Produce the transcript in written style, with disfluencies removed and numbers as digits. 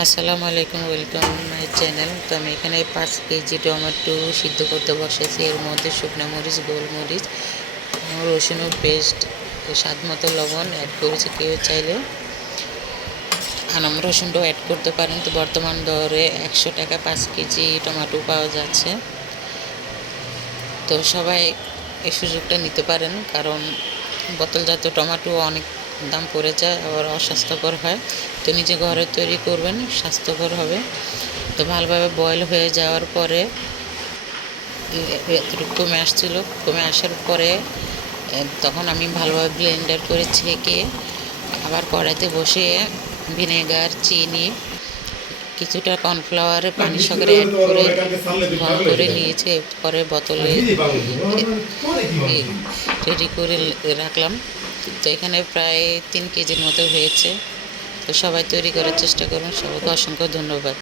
আসসালামু আলাইকুম, welcome my channel. তো আমি এখানে 5 কেজি টমেটো সিদ্ধ করতে বসেছি। এর মধ্যে শুকনো মরিচ, গোলমরিচ, রসুনের পেস্ট, স্বাদ মতো লবণ অ্যাড করেছি। কেউ চাইলে আনাম রসুনটাও অ্যাড করতে পারেন। তো বর্তমান দরে 100 টাকা 5 কেজি টমেটো পাওয়া যাচ্ছে। তো সবাই এই সুযোগটা নিতে পারেন, কারণ বোতলজাত টমেটো অনেক দাম পড়ে যায়, আবার অস্বাস্থ্যকর হয়। তো নিজে ঘরে তৈরি করবেন, স্বাস্থ্যকর হবে। তো ভালোভাবে বয়েল হয়ে যাওয়ার পরে এতটুকু কমে আসার পরে তখন আমি ভালোভাবে ব্লেন্ডার করে ছেঁকে আবার কড়াইতে বসিয়ে ভিনেগার, চিনি, কিছুটা কর্নফ্লাওয়ারে পানি সহকারে অ্যাড করে ঘন করে নিয়েছে। পরে বোতলে রেডি করে রাখলাম। তো এখানে প্রায় 3 কেজির মতো হয়েছে। তো সবাই তৈরি করার চেষ্টা করুন। সবাইকে অসংখ্য ধন্যবাদ।